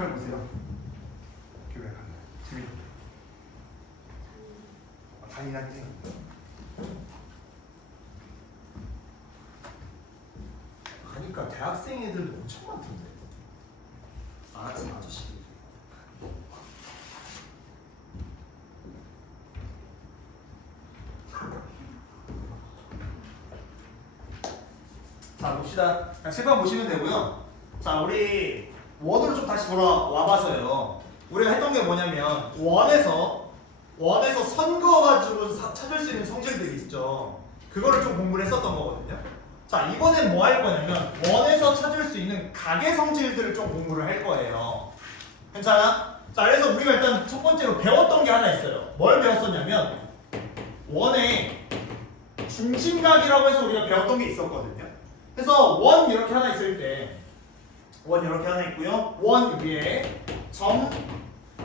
색깔 보세요. 교회 가면 재밌다. 잔인하게 생겼네. 가니까 대학생 애들도 엄청 많던데. 아저씨. 자 봅시다. 책방 보시면 되고요. 자 우리 원으로 좀 다시 돌아와봐서요. 우리가 했던 게 뭐냐면 원에서 선 그어가지고 찾을 수 있는 성질들이 있죠. 그거를 좀 공부를 했었던 거거든요. 자 이번엔 뭐 할 거냐면 원에서 찾을 수 있는 각의 성질들을 좀 공부를 할 거예요. 괜찮아? 자 그래서 우리가 일단 첫 번째로 배웠던 게 하나 있어요. 뭘 배웠었냐면 원의 중심각이라고 해서 우리가 배웠던 게 있었거든요. 그래서 원 이렇게 하나 있을 때 원 이렇게 하나 있고요. 원 위에 점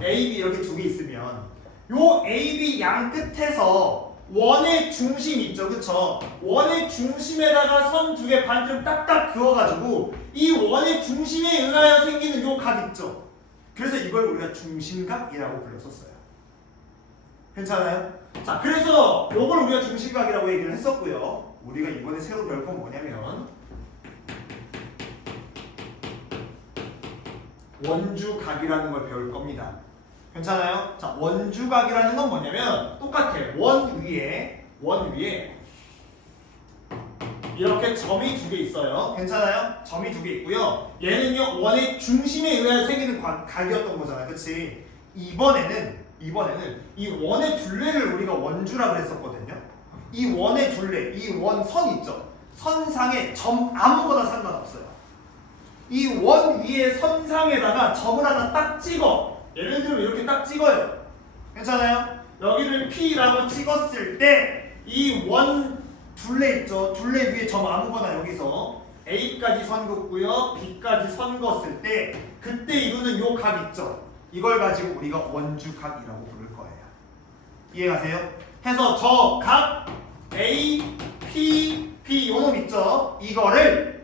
A, B 이렇게 두 개 있으면 요 A, B 양 끝에서 원의 중심 있죠, 그쵸? 원의 중심에다가 선 두 개 반쯤 딱딱 그어가지고 이 원의 중심에 의하여 생기는 요 각 있죠? 그래서 이걸 우리가 중심각이라고 불렀었어요. 괜찮아요? 자, 그래서 요걸 우리가 중심각이라고 얘기를 했었고요. 우리가 이번에 새로 배울 건 뭐냐면 원주각이라는 걸 배울 겁니다. 괜찮아요? 자, 원주각이라는 건 뭐냐면 똑같아. 원 위에 이렇게 점이 두 개 있어요. 괜찮아요? 점이 두 개 있고요. 얘는요 원의 중심에 의하여 생기는 각이었던 거잖아요. 그치? 이번에는 이 원의 둘레를 우리가 원주라고 했었거든요. 이 원의 둘레, 이 원선 있죠? 선상에 점 아무거나 상관없어요. 이 원 위에 선상에다가 점을 하나 딱 찍어. 예를 들면 이렇게 딱 찍어요. 괜찮아요? 여기를 P라고 찍었을 때 이 원 둘레 있죠? 둘레 위에 점 아무거나 여기서 A까지 선 긋고요. B까지 선 그었을 때 그때 이루는 요 각 있죠? 이걸 가지고 우리가 원주각이라고 부를 거예요. 이해가세요? 해서 저 각 A, P, B 요놈 있죠? 이거를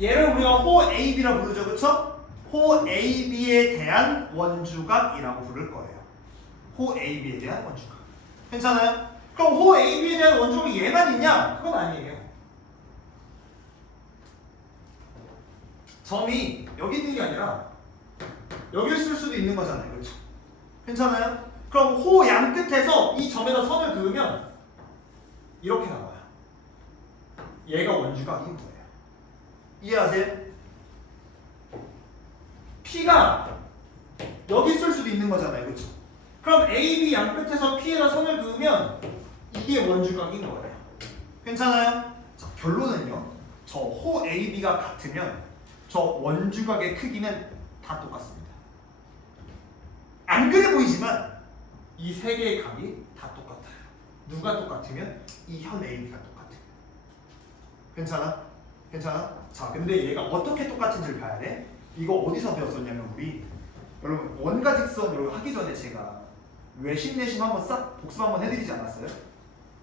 얘를 우리가 호 AB라고 부르죠, 그쵸? 호 AB에 대한 원주각이라고 부를 거예요. 호 AB에 대한 원주각. 괜찮아요? 그럼 호 AB에 대한 원주각이 얘만 있냐? 그건 아니에요. 점이 여기 있는 게 아니라 여기를 쓸 수도 있는 거잖아요, 그렇죠? 괜찮아요? 그럼 호 양 끝에서 이 점에다 선을 그으면 이렇게 나와요. 얘가 원주각인 거예요. 이해하세요? P가 여기 쓸 수도 있는 거잖아요, 그렇죠? 그럼 A, B 양 끝에서 P에다 선을 그으면 이게 원주각인 거예요. 괜찮아요? 자, 결론은요. 저 호 A, B가 같으면 저 원주각의 크기는 다 똑같습니다. 안 그래 보이지만 이 세 개의 각이 다 똑같아요. 누가 똑같으면 이 현 A, B가 똑같아요. 괜찮아? 괜찮아? 자, 근데 얘가 어떻게 똑같은지를 봐야 돼? 이거 어디서 배웠었냐면 우리 여러분 원과 직선 여러분 하기 전에 제가 외심 내심 한번 싹 복습 한번 해드리지 않았어요?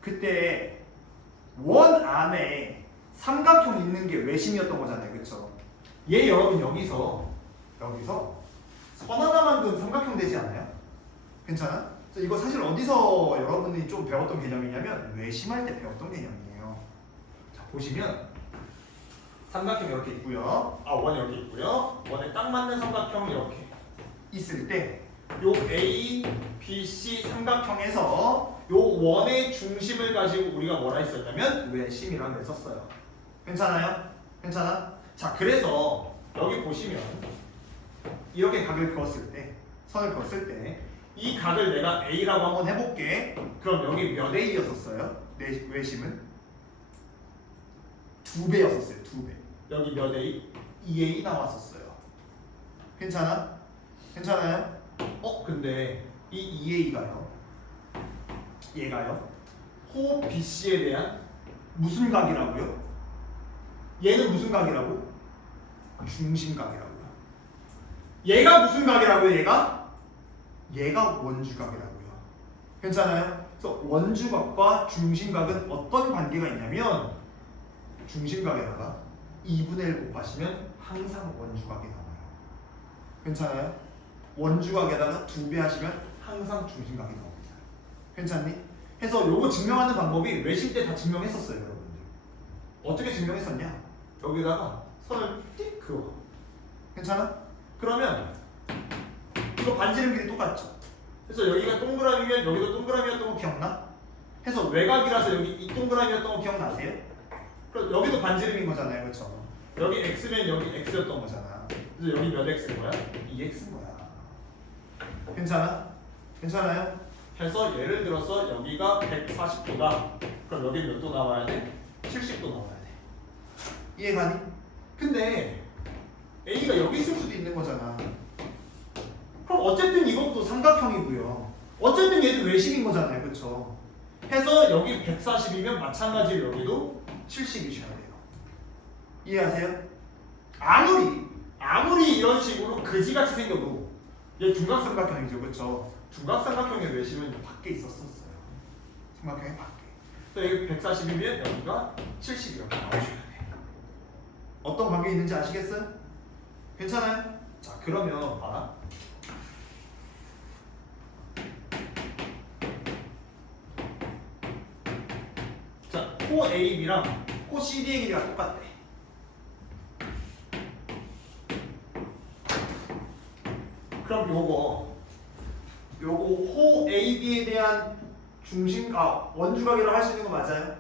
그때 원 안에 삼각형 있는 게 외심이었던 거잖아요, 그쵸? 얘 여러분 여기서 선 하나만 그은 삼각형 되지 않아요? 괜찮아? 이거 사실 어디서 여러분이 좀 배웠던 개념이냐면 외심할 때 배웠던 개념이에요. 자, 보시면 삼각형 이렇게 있고요. 원 여기 있고요. 원에 딱 맞는 삼각형이 이렇게 있을 때 요 A, B, C 삼각형에서 요 원의 중심을 가지고 우리가 뭐라 했었냐면 외심이라고 했었어요. 괜찮아요? 괜찮아? 자, 그래서 여기 보시면 이렇게 각을 그었을 때 선을 그었을 때 이 각을 내가 A라고 한번 해볼게. 그럼 여기 몇 A였었어요? 내 외심은? 2배였었어요. 2배. 여기 몇 A? 2A 나왔었어요. 괜찮아? 괜찮아요? 근데 이 2A가요. 얘가요. 호 BC에 대한 무슨 각이라고요? 얘는 무슨 각이라고? 중심각이라고요. 얘가 무슨 각이라고요? 얘가 원주각이라고요. 괜찮아요? 그래서 원주각과 중심각은 어떤 관계가 있냐면 중심각에다가 2분의 1 곱하시면 항상 원주각이 나와요. 괜찮아요? 원주각에다가 2배 하시면 항상 중심각이 나옵니다. 괜찮니? 해서 요거 증명하는 방법이 외실 때 다 증명했었어요, 여러분들. 어떻게 증명했었냐? 여기다가 선을 띡 그어. 괜찮아? 그러면 이거 반지름 길이 똑같죠? 그래서 여기가 동그라미면 여기도 동그라미였던 거 기억나? 해서 외곽이라서 여기 이 동그라미였던 거 기억나세요? 그럼 여기도 반지름인 거잖아요, 그렇죠? 여기 x면 여기 x였던 거잖아. 그래서 여기 몇 x인 거야? 2x인 거야. 괜찮아? 괜찮아요? 해서 예를 들어서 여기가 140도다. 그럼 여기 몇 도 나와야 돼? 70도 나와야 돼. 이해가니? 근데 A가 여기 있을 수도 있는 거잖아. 그럼 어쨌든 이것도 삼각형이고요. 어쨌든 얘도 외심인 거잖아요, 그렇죠? 해서 여기 140이면 마찬가지로 여기도 70이셔야 돼요. 이해하세요? 아무리 이런 식으로 그지같이 생겨도 얘 중각삼각형이죠, 그렇죠? 중각삼각형의 외심은 밖에 있었어요. 삼각형의 밖에. 그래서 여기 140이면 여기가 70 이렇게 나오셔야 돼요. 어떤 관계 있는지 아시겠어요? 괜찮아요? 자, 그러면 봐라. 자, 코 AB랑 코 CD의 길이가 똑같대. 그럼 요거 호 AB에 대한 원주각이라고 할 수 있는 거 맞아요?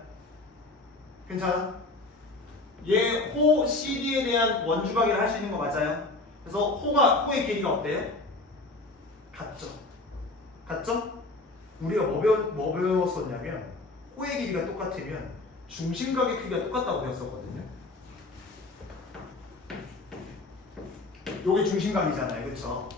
괜찮아? 얘 호 CD에 대한 원주각이라고 할 수 있는 거 맞아요? 그래서 호의 길이가 어때요? 같죠? 같죠? 우리가 뭐 배웠었냐면 호의 길이가 똑같으면 중심각의 크기가 똑같다고 배웠었거든요. 요게 중심각이잖아요, 그렇죠?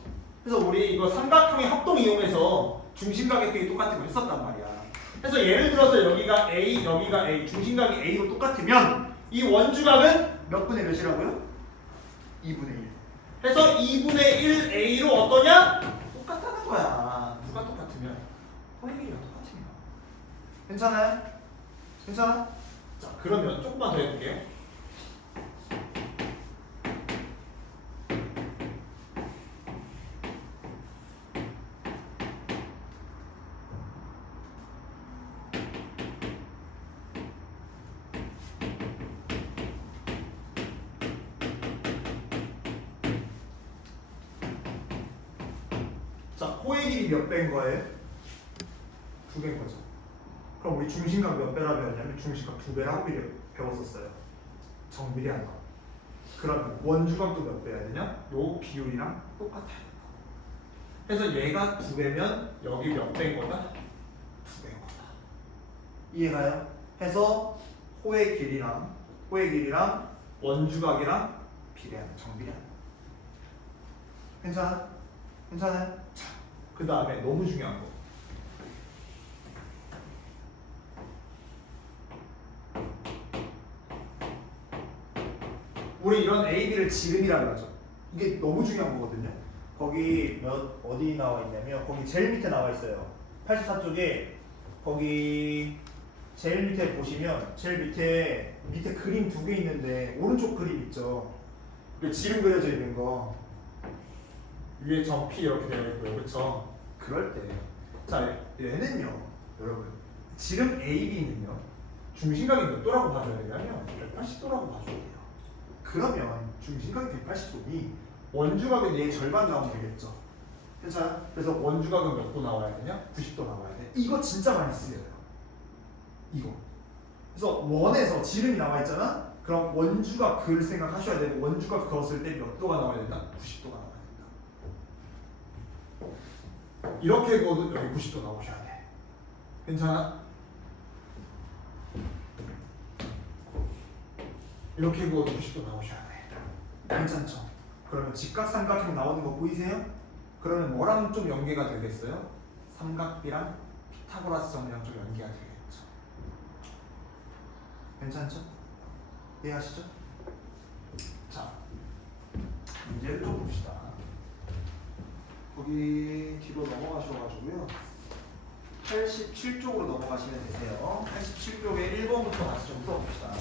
그래서 우리 이거 삼각형의 합동 이용해서 중심각의 크기 똑같은 거 했었단 말이야. 그래서 예를 들어서 여기가 A, 여기가 A, 중심각이 A로 똑같으면 이 원주각은 몇 분의 몇이라고요? 2분의 1. 해서 2분의 1 A로 어떠냐? 똑같다는 거야. 누가 똑같으면? 호의 길이가 똑같으면. 괜찮아요? 괜찮아? 자, 그러면 조금만 더 해볼게요. 자, 호의 길이 몇 배인 거예요? 2배인 거죠. 그럼 우리 중심각 몇 배라 배웠냐면 중심각 2배라고 배웠었어요. 정비례한 거. 그러면 원주각도 몇 배야 되냐? 요 비율이랑 똑같아요. 그래서 얘가 2배면 여기 몇 배인 거다? 2배인 거다. 이해가요? 해서 호의 길이랑 원주각이랑 비례하는 정비례하는 거. 괜찮아? 괜찮아요? 자, 그 다음에 너무 중요한 거. 우리 이런 AB를 지름이라고 하죠. 이게 너무 중요한 거거든요. 거기 어디 나와 있냐면 거기 제일 밑에 나와 있어요. 84쪽에 거기 제일 밑에 보시면 제일 밑에 그림 2개 있는데 오른쪽 그림 있죠. 지름 그려져 있는 거. 위에 점 P 이렇게 되어 있고요, 그렇죠? 그럴 때, 자 얘는요, 여러분 지름 AB는요 중심각이 몇 도라고 봐줘야 되냐면 180도라고 봐줘야 돼요. 그러면 중심각이 180도니 원주각은 얘의 절반 나오면 되겠죠. 괜찮아? 그래서 원주각은 몇 도 나와야 되냐? 90도 나와야 돼. 이거 진짜 많이 쓰여요. 이거. 그래서 원에서 지름이 나와 있잖아. 그럼 원주각 그을 생각하셔야 되고 원주각 그었을 때 몇 도가 나와야 된다? 90도가 나와야 된다. 이렇게 그어도 여기 90도 나오셔야 돼. 괜찮아? 이렇게 그어도 90도 나오셔야 돼. 괜찮죠? 그러면 직각삼각형 나오는 거 보이세요? 그러면 뭐랑 좀 연계가 되겠어요? 삼각비랑 피타고라스 정리랑 좀 연계가 되겠죠. 괜찮죠? 이해하시죠? 자, 문제를 좀 봅시다. 거기 뒤로 넘어가셔가지고요. 87쪽으로 넘어가시면 되세요. 87쪽에 1번부터 다시 좀 풀어봅시다.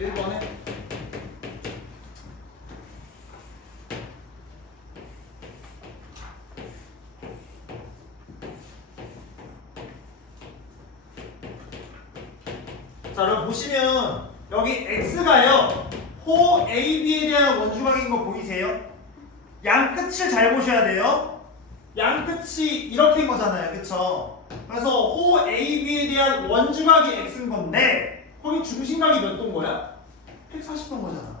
1번에 자, 여러분 보시면 여기 x가요 호 AB에 대한 원주각인 거 보이세요? 양 끝을 잘 보셔야 돼요. 양 끝이 이렇게인 거잖아요, 그쵸? 그래서 호 AB에 대한 원주각이 x인 건데 거기 중심각이 몇 도인 거야? 140도인 거잖아.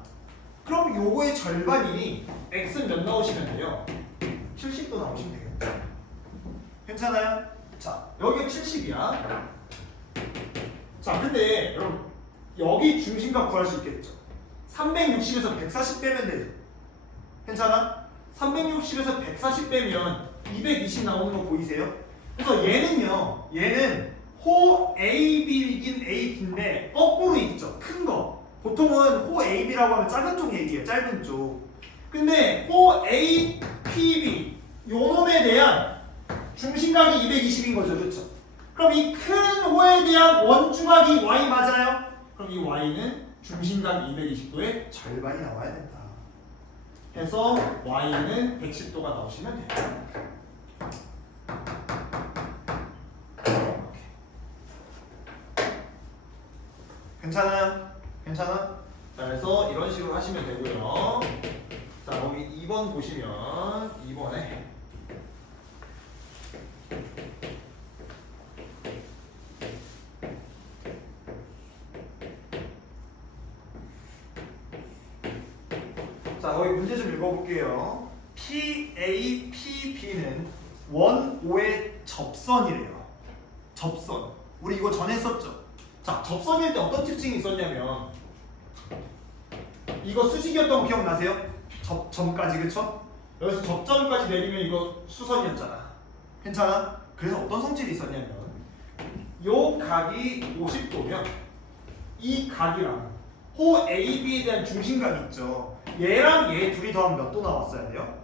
그럼 요거의 절반이 x는 몇 나오시면 돼요? 70도 나오시면 되겠죠? 괜찮아요? 자, 여기가 70이야. 자, 근데 여러분 여기 중심각 구할 수 있겠죠? 360에서 140 빼면 되죠? 괜찮아? 360에서 140 빼면 220 나오는 거 보이세요? 그래서 얘는 호 AB이긴 AB인데 거꾸로 있죠? 큰 거. 보통은 호 AB라고 하면 작은 쪽 얘기예요. 짧은 쪽. 근데 호 APB 요 놈에 대한 중심각이 220인 거죠. 그렇죠? 그럼 이 큰 호에 대한 원주각이 y 맞아요? 그럼 이 y는 중심각 220도의 절반이 나와야 된다. 해서 y는 110도가 나오시면 돼요. 괜찮아요? 괜찮아? 자, 그래서 이런 식으로 하시면 되고요. 자, 여기 2번 보시면 2번에 자, 거기 문제 좀 읽어볼게요. PAPB는 원오의 접선이래요. 접선. 우리 이거 전에 했었죠. 자, 접선일 때 어떤 특징이 있었냐면 이거 수직이었던 거 기억나세요? 점까지, 그쵸? 여기서 접점까지 내리면 이거 수선이었잖아. 괜찮아? 그래서 어떤 성질이 있었냐면 요 각이 50도면 이 각이랑 호 AB에 대한 중심각 있죠. 얘랑 얘 둘이 더하면 몇 도 나왔어야 돼요?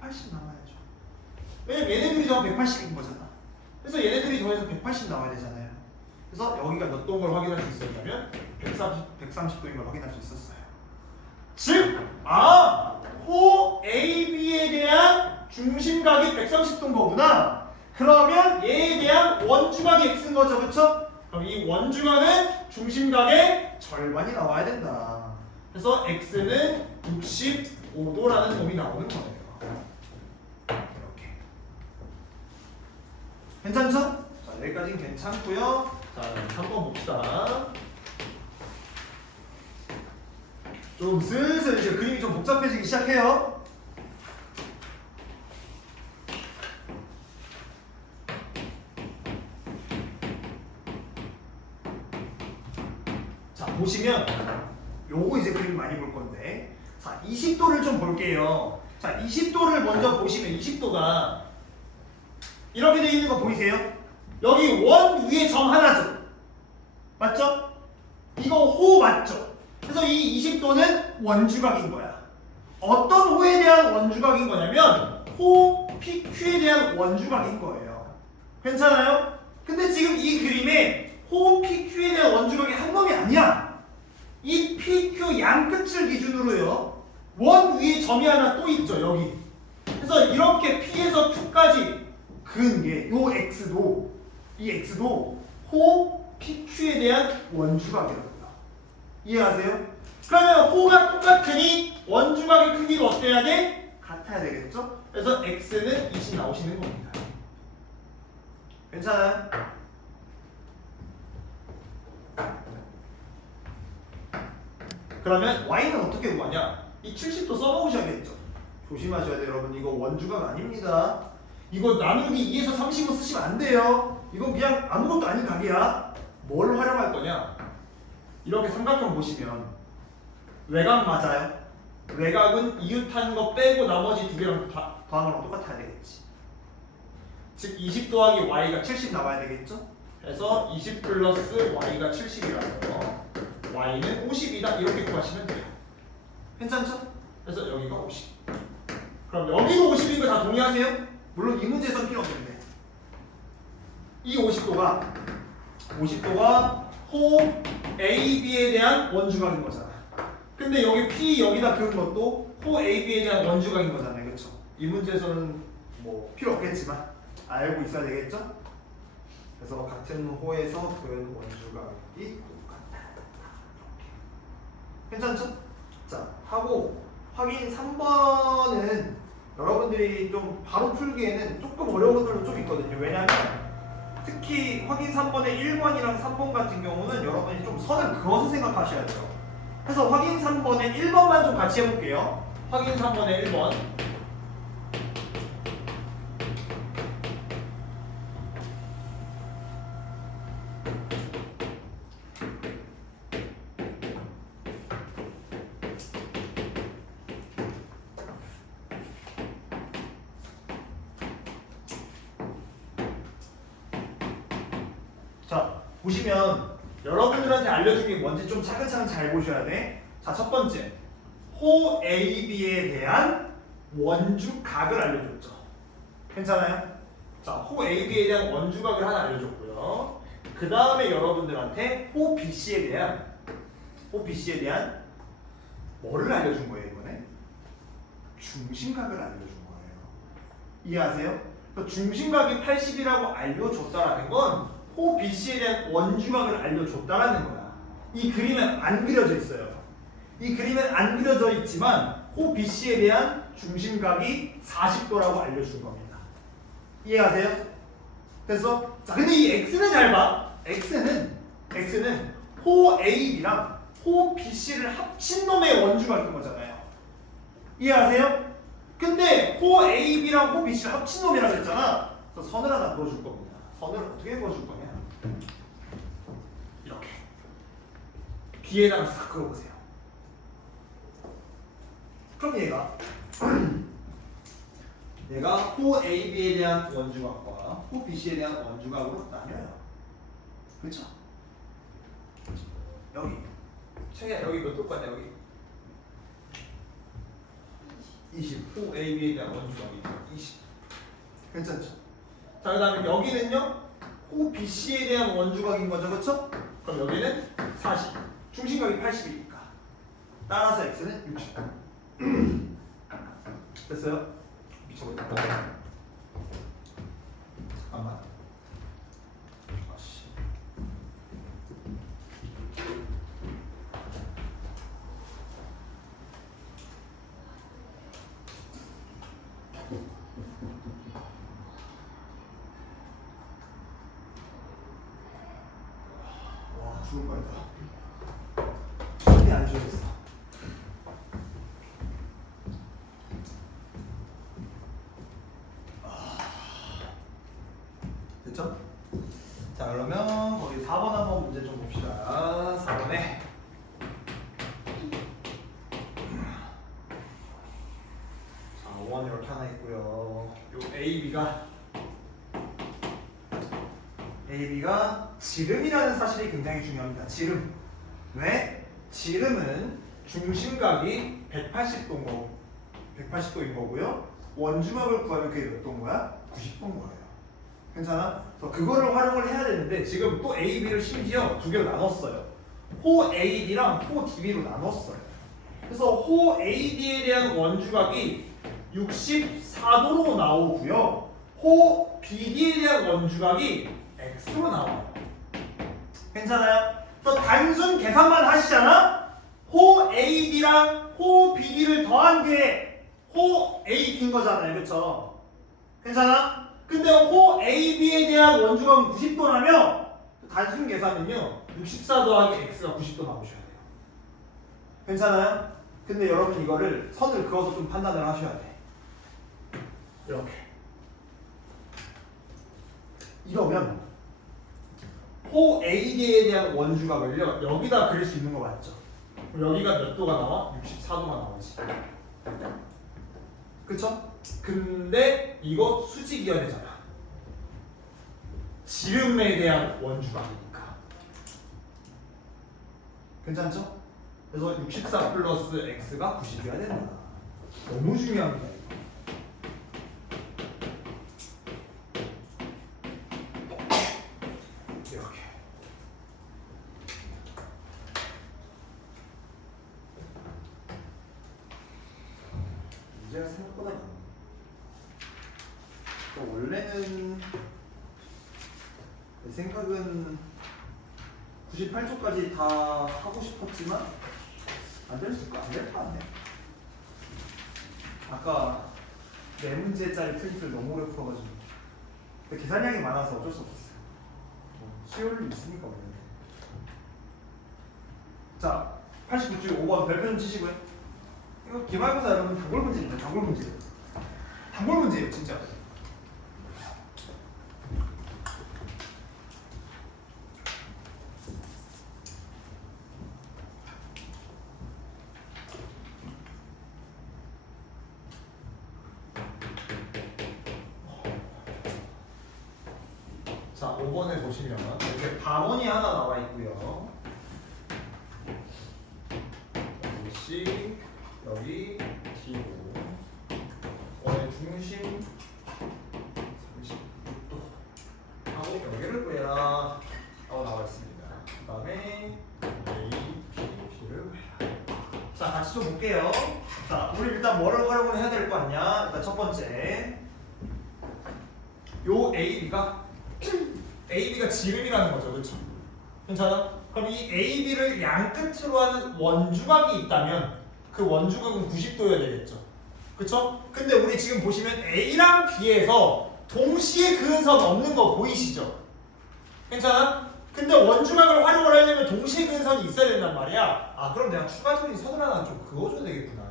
180 나와야죠. 왜냐면 얘네 둘이 더하면 180인 거잖아. 그래서 얘네 둘이 더해서 180 나와야 되잖아요. 그래서 여기가 몇 도인 걸 확인할 수 있었냐면 130도인 걸 확인할 수 있었어요. 즉, 호 AB에 대한 중심각이 130도인 거구나. 그러면 얘에 대한 원주각이 x인 거죠, 그렇죠? 그럼 이 원주각은 중심각의 절반이 나와야 된다. 그래서 x는 65도라는 놈이 나오는 거예요. 이렇게. 괜찮죠? 자, 여기까지는 괜찮고요. 자, 한번 봅시다. 좀 슬슬 이제 그림이 좀 복잡해지기 시작해요. 자, 보시면 요거 이제 그림 많이 볼 건데, 자, 20도를 좀 볼게요. 자, 20도를 먼저 보시면 20도가 이렇게 돼 있는 거 보이세요? 여기 원 위에 점 하나죠? 맞죠? 이거 호 맞죠? 그래서 이 20도는 원주각인 거야. 어떤 호에 대한 원주각인 거냐면 호 PQ에 대한 원주각인 거예요. 괜찮아요? 근데 지금 이 그림에 호 PQ에 대한 원주각이 한 놈이 아니야. 이 PQ 양 끝을 기준으로요. 원 위에 점이 하나 또 있죠, 여기. 그래서 이렇게 P에서 Q까지 그은 게 요 X도, 이 X도 호 PQ에 대한 원주각이라고요. 이해하세요? 그러면 호가 똑같으니 원주각의 크기가 어때야 돼? 같아야 되겠죠? 그래서 X는 20 나오시는 겁니다. 괜찮아요? 그러면 Y는 어떻게 구하냐? 이 70도 써먹으셔야겠죠? 조심하셔야 돼요, 여러분. 이거 원주각 아닙니다. 이거 나누기 2에서 30은 쓰시면 안 돼요. 이건 그냥 아무것도 아닌 각이야. 뭘 활용할 거냐? 이렇게 삼각형 보시면 외곽 맞아요? 외곽은 이웃한 거 빼고 나머지 두 개랑 더한 거랑 똑같아야 되겠지. 즉 20 더하기 y가 70 나와야 되겠죠? 그래서 20 플러스 y가 70이라서 y는 50이다 이렇게 구하시면 돼요. 괜찮죠? 그래서 여기가 50. 그럼 여기도 50인 거 다 동의하세요? 물론 이 문제에선 필요 없는데 이 50도가 호 AB에 대한 원주각인 거잖아. 근데 여기 P 여기다 그은 것도 호 AB에 대한 원주각인 거잖아요. 그렇죠? 이 문제에서는 뭐 필요 없겠지만 알고 있어야 되겠죠? 그래서 같은 호에서 그은 원주각이 똑같다. 괜찮죠? 자, 하고 확인 3번은 여러분들이 좀 바로 풀기에는 조금 어려운 것들도 좀 있거든요. 왜냐하면 특히 확인 3번의 1번이랑 3번 같은 경우는 여러분이 좀 선을 그어서 생각하셔야 돼요. 그래서 확인 3번의 1번만 좀 같이 해볼게요. 확인 3번의 1번. 자, 보시면 여러분들한테 알려준 게 뭔지 좀 차근차근 잘 보셔야 돼. 자, 첫 번째. 호 AB에 대한 원주각을 알려줬죠. 괜찮아요? 자, 호 AB에 대한 원주각을 하나 알려줬고요. 그 다음에 여러분들한테 호 BC에 대한 뭐를 알려준 거예요, 이번에? 중심각을 알려준 거예요. 이해하세요? 중심각이 80이라고 알려줬다라는 건 호 BC에 대한 원주각을 알려줬다라는 거야. 이 그림은 안 그려져 있어요. 이 그림은 안 그려져 있지만 호 BC에 대한 중심각이 40도라고 알려준 겁니다. 이해하세요? 그래서 자, 근데 이 X는 잘 봐. X는 호 AB랑 호 BC를 합친 놈의 원주각인 거잖아요. 이해하세요? 근데 호 AB랑 호 BC를 합친 놈이라고 했잖아. 그래서 선을 하나 그어줄 겁니다. 선을 어떻게 그어줄 거냐? 이렇게 B에다가 싹 그어보세요. 그럼 얘가 호 AB에 대한 원주각과 호 BC에 대한 원주각으로 나뉘어요. 그렇죠? 여기 책에 여기 몇 똑같냐 여기 20. 호 AB에 대한 원주각이 20. 괜찮죠? 자, 그 다음에 여기는요 호 BC에 대한 원주각인 거죠, 그렇죠? 그럼 여기는 40. 중심각이 80이니까 따라서 X는 60. 됐어요? 미쳐버렸다. 잠깐만. 아씨. 와, 죽을 뻔했다. 손이 안 좋았어. 됐죠? 자, 그러면 거기 4번 한번 문제 좀 봅시다. 4번에 자, 5번 이렇게 하나 있고요. 요 AB가 지름이라는 사실이 굉장히 중요합니다. 지름. 왜? 지름은 중심각이 180도인 거고요. 원주각을 구하면 그게 몇 도인 거야? 90도인 거예요. 괜찮아? 그래서 그거를 활용을 해야 되는데 지금 또 A, B를 심지어 두 개로 나눴어요. 호 AD랑 호 DB로 나눴어요. 그래서 호 AD에 대한 원주각이 64도로 나오고요. 호 BD에 대한 원주각이 X로 나와요. 괜찮아요? 그래서 단순 계산만 하시잖아? 호 AD랑 호 BD를 더한 게 호 AB인 거잖아요. 그쵸? 괜찮아? 근데 호 AB에 대한 원주각은 90도라면 단순 계산은요 64 더하기 X가 90도 나오셔야 돼요. 괜찮아요? 근데 여러분 이거를 선을 그어서 좀 판단을 하셔야 돼. 이렇게 이러면 호 AD에 대한 원주각을요 여기다 그릴 수 있는 거 맞죠? 여기가 몇 도가 나와? 64도가 나오지. 그쵸? 근데 이거 수직이어야 되잖아. 지름에 대한 원주각이니까. 괜찮죠? 그래서 64 플러스 X가 90이어야 된다. 너무 중요합니다. 이렇게 생각보다 많네. 원래는 내 생각은 98초까지 다 하고 싶었지만 안 될 것 같네. 아까 4문제짜리 프린트를 너무 오래 풀어가지고 근데 계산량이 많아서 어쩔 수 없었어요. 수요일이 있으니까 원래는. 자, 89쪽 5번 별표 좀 치시고요. 이거 기말고사 여러분 단골 문제입니다. 단골 문제. 단골 문제예요, 진짜. 자, 5번에 보시면 이렇게 반원이 하나 나와 있고요. 여기 C, 여기 D고 원의 중심 36도 하고 여기를 구해라 하고 나와 있습니다. 그 다음에 A, P, P를 구해라. 자, 같이 좀 볼게요. 자, 우리 일단 뭐를 활용을 해야 될 거 아니야? 일단 첫 번째 요 AB가 지름이라는 거죠, 그렇죠? 괜찮아? 그럼 이 AB를 양 끝으로 하는 원주각이 있다면 그 원주각은 90도여야 되겠죠, 그렇죠? 근데 우리 지금 보시면 A랑 B에서 동시에 그은선 없는 거 보이시죠? 괜찮아? 근데 원주각을 활용을 하려면 동시에 그은선이 있어야 된단 말이야. 아, 그럼 내가 추가적인 선을 하나 좀 그어줘야 되겠구나.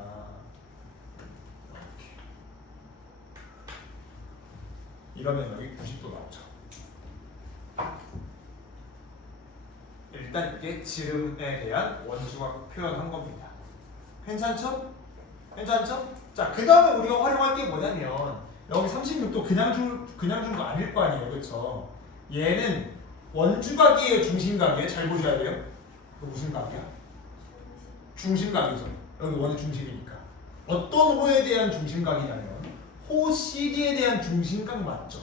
이러면 여기 90도 나오죠. 일단 이게 지름에 대한 원주각 표현한 겁니다. 괜찮죠? 괜찮죠? 자, 그 다음에 우리가 활용할 게 뭐냐면 여기 36도 그냥 준 거 아닐 거 아니에요, 그렇죠? 얘는 원주각이에요, 중심각이에요? 잘 보셔야 돼요. 무슨 각이야? 중심각이죠. 여기 원의 중심이니까. 어떤 호에 대한 중심각이냐면 호 CD에 대한 중심각 맞죠?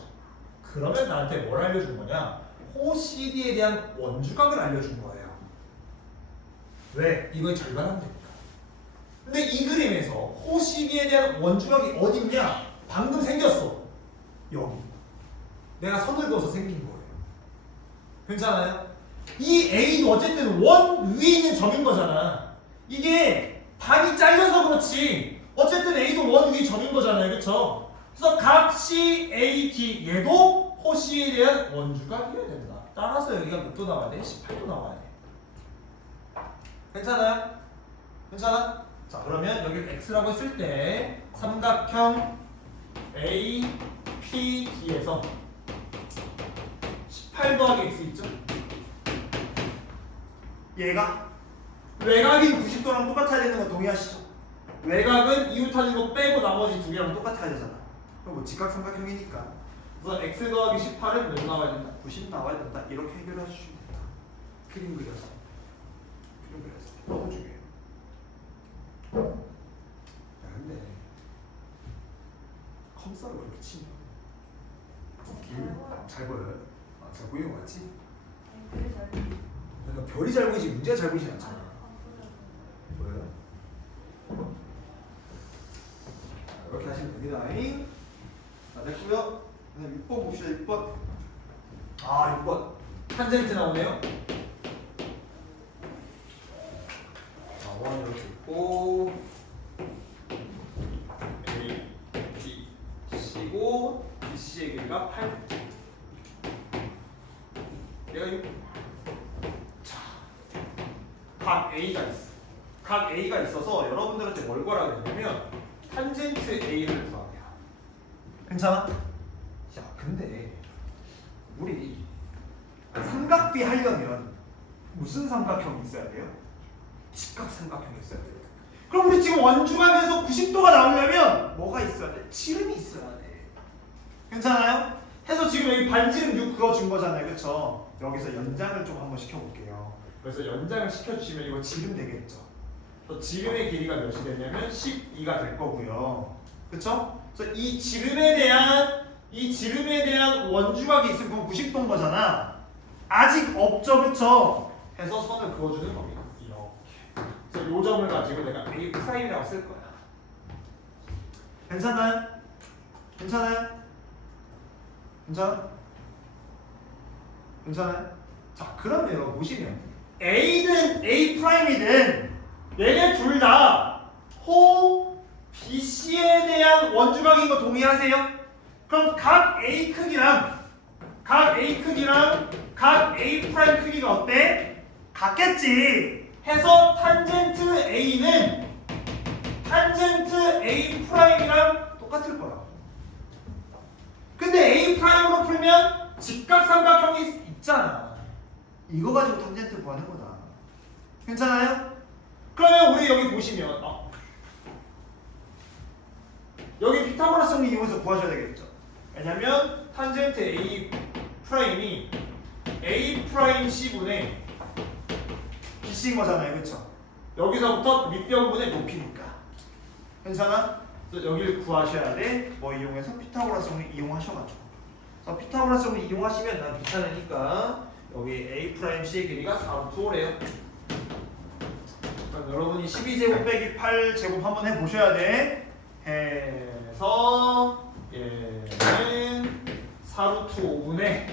그러면 나한테 뭘 알려준 거냐? 호 CD에 대한 원주각을 알려준 거예요. 왜? 이거의 절반 하면 되니까. 근데 이 그림에서 호 CD에 대한 원주각이 어디 있냐? 방금 생겼어. 여기. 내가 선을 그어서 생긴 거예요. 괜찮아요? 이 A도 어쨌든 원 위에 있는 점인 거잖아. 이게 반이 잘려서 그렇지. 어쨌든 A도 원 위에 점인 거잖아요, 그렇죠? 그래서 각 CAD 얘도 호 C에 대한 원주각이어야 된다. 따라서 여기가 몇 도 나와야 돼? 18도 나와야 돼. 괜찮아요? 괜찮아? 자, 그러면 여기 X라고 했을 때 삼각형 APD에서 18 더하기 X 있죠? 얘가 외곽인 90도랑 똑같아야 되는 거 동의하시죠? 외곽은 이웃하는 거 빼고 나머지 두 개랑 똑같아야 되잖아. 그럼 뭐 직각삼각형이니까. 그래서 X 더하기 18은 몇 나와야 된다? 90 나와야 된다. 이렇게 해결해 주시면 된다. 그림 그려서. 너무 중요해요. 야, 근데 컴퓨터를 그렇게 치면 잘 보여요? 아, 잘 보이는 거 맞지? 그러니까 별이 잘 보이지 문제가 잘 보이진 않잖아. 보여요? 이렇게 하시면 됩니다. 자, 됐고요. 그다음 6번 봅시다. 6번. 아, 6번. 탄젠트 나오네요. 자, 1 이렇게 있고 A, B, C고 BC의 길이가 8. 얘가 6. 자, 각 A가 있어. 각 A가 있어서 여러분들한테 뭘 거라 그랬냐면 탄젠트 A를 구하래요. 괜찮아? 야, 근데 우리 삼각비 하려면 무슨 삼각형이 있어야 돼요? 직각삼각형이 있어야 돼요. 그럼 우리 지금 원주각에서 90도가 나오려면 뭐가 있어야 돼? 지름이 있어야 돼. 괜찮아요? 해서 지금 여기 반지름 6 그어준 거잖아요, 그쵸? 여기서 연장을 좀 한번 시켜볼게요. 그래서 연장을 시켜주시면 이거 지름 되겠죠? 또 지름의 길이가 몇이 되냐면 12가 될 거고요. 그쵸? 그래서 이 지름에 대한 원주각이 있으면 90도인 거잖아. 아직 없죠, 그쵸? 해서 선을 그어주는 겁니다. 이렇게. 그래서 이 점을 가지고 내가 A 프라임이라고 쓸 거야. 괜찮나요? 괜찮아요? 괜찮아? 괜찮아요? 자, 그럼 여러분 보시면 A든 A'이든 얘네 둘 다 호 BC에 대한 원주각인 거 동의하세요? 그럼 각 A 크기랑 각 A 크기가 어때? 같겠지. 해서 탄젠트 A는 탄젠트 A'이랑 똑같을 거야. 근데 A'로 풀면 직각삼각형이 있잖아. 이거 가지고 탄젠트 구하는 거다. 괜찮아요? 그러면 우리 여기 보시면 여기 피타고라스 정리 이용해서 구하셔야 되겠죠. 왜냐면 탄젠트 A 프라임이 A 프라임 C분의 BC인 거잖아요. 그렇죠? 여기서부터 밑변분의 높이니까. 괜찮아? 그래서 여기를 구하셔야 돼. 뭐 이용해서 피타고라스 정리 이용하셔가지고. 그래서 피타고라스 정리 이용하시면 난 귀찮으니까 여기 A 프라임 C의 길이가 4루트 5래요. 그럼 여러분이 12제곱 빼기 8제곱 한번 해보셔야 돼. 해서 얘는 4루트 5분의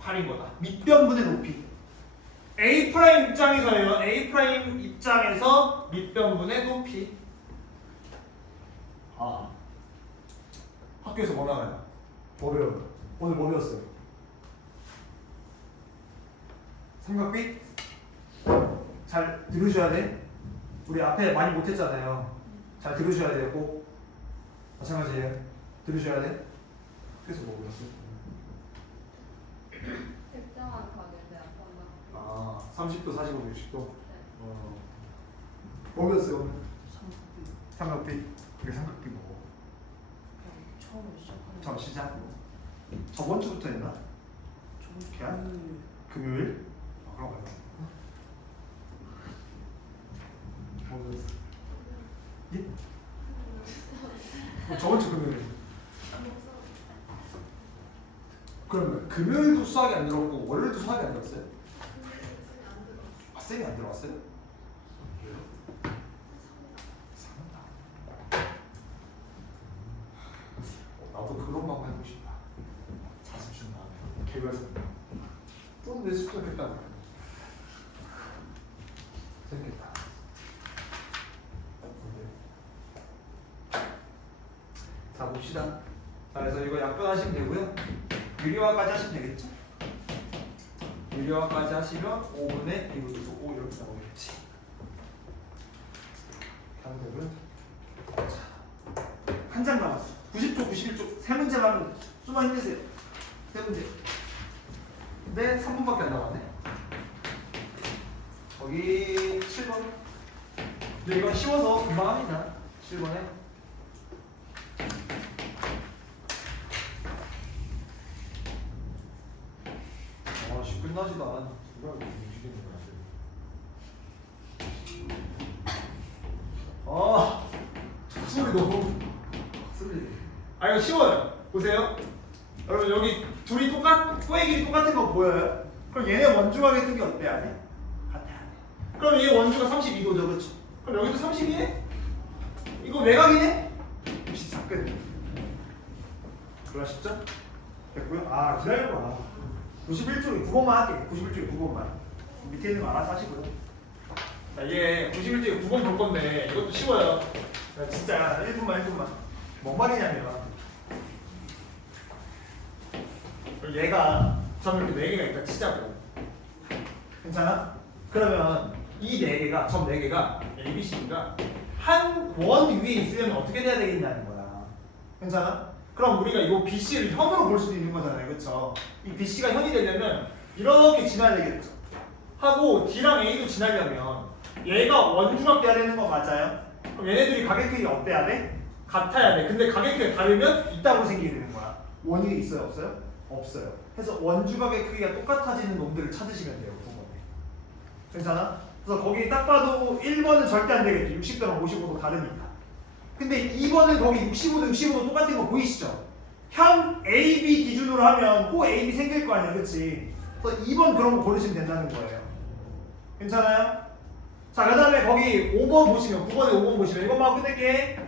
8인 거다. 밑변분의 높이. A 프라임 입장에서요. A 프라임 입장에서 밑변분의 높이. 학교에서 뭐 나가요? 뭐 배워요? 오늘 뭐 배웠어요? 삼각비? 잘 들으셔야 돼. 우리 앞에 많이 못했잖아요. 잘 들으셔야 돼요. 꼭 마찬가지예요. 들으셔야 돼. 그래서 뭐 배웠어요? 특정한 가격에 아빠가 30도, 45도, 60도. 네. 뭐 배웠어요 오늘? 삼각비. 그게 삼각비 뭐고? 처음에 시작하는 저 시작. 저번 주부터 했나? 금요일? 그런 거요. 뭐 배웠어? 예? 저번 주 금요일. 그러면 금요일도 수학이 안 들어오고 월요일도 수학이 안 들었어요? 쌤이 안 들어왔어요? 나도 그런 방법 해보고 싶다. 자습준 다음에 개별서 또내 숙제를 했다는 거야. 재밌겠다. 자 봅시다. 자 그래서 이거 약분하시면 되고요. 유리화까지 하시면 되겠죠? 유리화까지 하시면 5분의 2루트 5 이렇게 나오겠지. 하면 되고요. 한 장 남았어. 90쪽, 91쪽 세 문제만 하면 좀만 힘내세요. 세 문제. 근데 3분밖에 안 남았네. 거기 7번. 근데 이건 쉬워서 금방 합니다. 7번에. 끝나지도 않아. 누가 움직이는 거야? 소리 너무 소리. 이거 쉬워요. 보세요. 여러분 여기 둘이 코의 길이 똑같은 거 보여요? 그럼 얘네 원주각의 크기 어때? 아니? 같아야 돼. 그럼 얘 원주가 32도죠, 그렇죠? 그럼 여기도 32네? 이거 외곽이네? 64 끝. 그러시죠? 됐고요. 기다려봐. 91쪽에 9번만 할게. 91쪽에 9번만. 밑에 있는 거 알아서 하시고요. 자, 얘 91쪽에 9번 볼 건데 이것도 쉬워요. 자, 진짜 1분만. 뭔 말이냐면 얘가 점 이렇게 4개가 있다 치자고. 괜찮아? 그러면 이 4개가 점 4개가 A, B, C가 한 원 위에 있으면 어떻게 돼야 되겠냐는 거야. 괜찮아? 그럼 우리가 이 BC를 현으로 볼 수도 있는 거잖아요. 그렇죠? 이 BC가 현이 되려면 이렇게 지나야 되겠죠. 하고 D랑 A도 지나려면 얘가 원주각 돼야 되는 거 맞아요? 그럼 얘네들이 가격 크기가 어때야 돼? 같아야 돼. 근데 가격 크기가 다르면 이따구로 생기게 되는 거야. 원이 있어요? 없어요? 없어요. 그래서 원주각의 크기가 똑같아지는 놈들을 찾으시면 돼요. 9번에. 괜찮아? 그래서 거기 딱 봐도 1번은 절대 안 되겠죠. 60도랑 55도 다르니까. 근데 2번은 거기 65도 똑같은 거 보이시죠? 현 AB 기준으로 하면 호 AB 생길 거 아니야, 그렇지? 그래서 2번 그런 거 고르시면 된다는 거예요. 괜찮아요? 자, 그 다음에 거기 5번 보시면 9번에 5번 보시면 이것만 하고 끝낼게.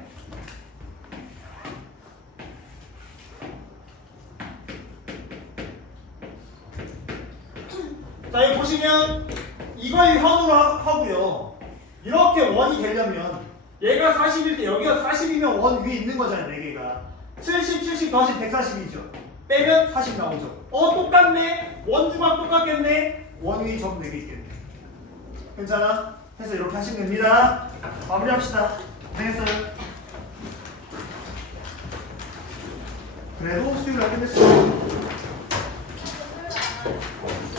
자, 여기 보시면 이걸 현으로 하고요. 이렇게 원이 되려면 얘가 40일 때 여기가 40이면 원 위에 있는 거잖아요. 4개가 70, 70 더하면 140이죠. 빼면 40 나오죠. 똑같네. 원주가 똑같겠네. 원 위에 점 4개 있겠네. 괜찮아? 해서 이렇게 하시면 됩니다. 마무리합시다. 고생했어요. 그래도 수요일날 끝냈어요.